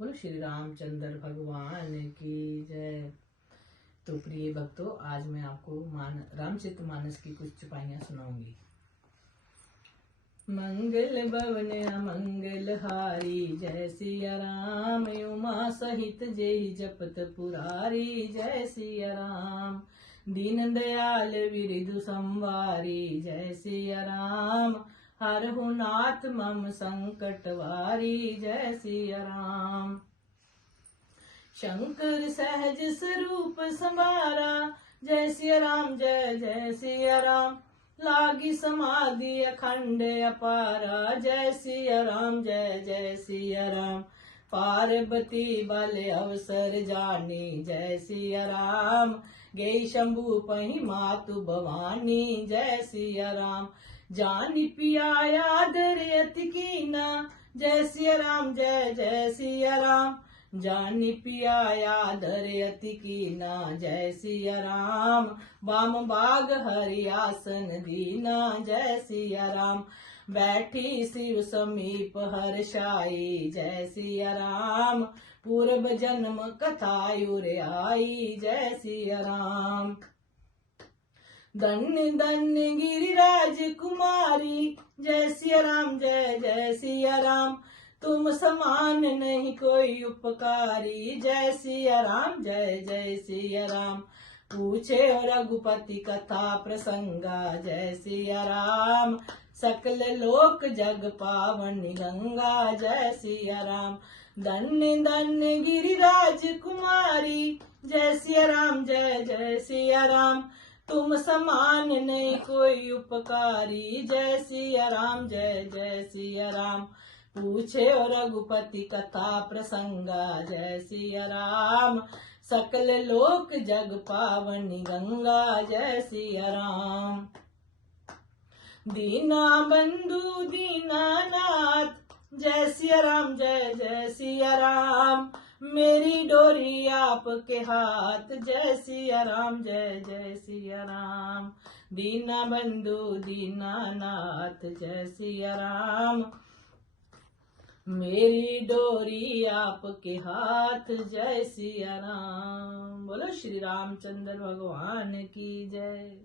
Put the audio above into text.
बोलो श्री रामचंद्र भगवान की जय। तो प्रिय भक्तों, आज मैं आपको रामचरितमानस की कुछ चौपाइयां सुनाऊंगी। मंगल भवन अमंगल हारी, जय सिया राम। उमा सहित जय जपत पुरारी, जय सिया राम। दीन दयाल विरिधु संवारी, जय सिया राम। हरहु नाथ मम संकट वारी, जय सिया राम। शंकर सहज स्वरूप समारा, जय सिया राम जय जय सिया राम। लागी समाधि अखंड अपारा, जय सिया राम जय जय सिया राम। पार्वती बल अवसर जानी, जय सिया राम। गई शंभु पही मातु भवानी, जय सिया राम। जानी पिया आदर अति कीना, जय सिया राम जय जय सिया राम। जानी पिया आदर अति कीना, जय सिया राम। वाम बाग हरि आसन दीना, जय सिया राम। बैठी शिव समीप हर्षाई, जय सिया राम। पूर्व जन्म कथा उर आई, जय सिया राम। धन्य धन्य गिरिराज कुमारी, जय सिया राम जय जय सिया राम। तुम समान नहीं कोई उपकारी, जय सिया राम जय जय सिया राम। पूछे और रघुपति कथा प्रसंगा, जय सिया राम। सकल लोक जग पावन गंगा, जय सिया राम। धन्य धन्य गिरिराज कुमारी, जय सिया राम जय जय सिया राम। तुम समान नहीं कोई उपकारी, जय सिया राम जय जय सिया राम। पूछे और रघुपति कथा प्रसंगा, जय सिया राम। सकल लोक जग पावनी गंगा, जय सिया राम। दीना बंधु दीनानाथ, जय सिया राम जय जय सिया राम। मेरी डोरी आपके हाथ, जय सिया राम जय जय सिया राम। दीना बंधु दीनानाथ, जय सिया राम। मेरी डोरी आपके हाथ, जय सिया राम। बोलो श्री रामचंद्र भगवान की जय।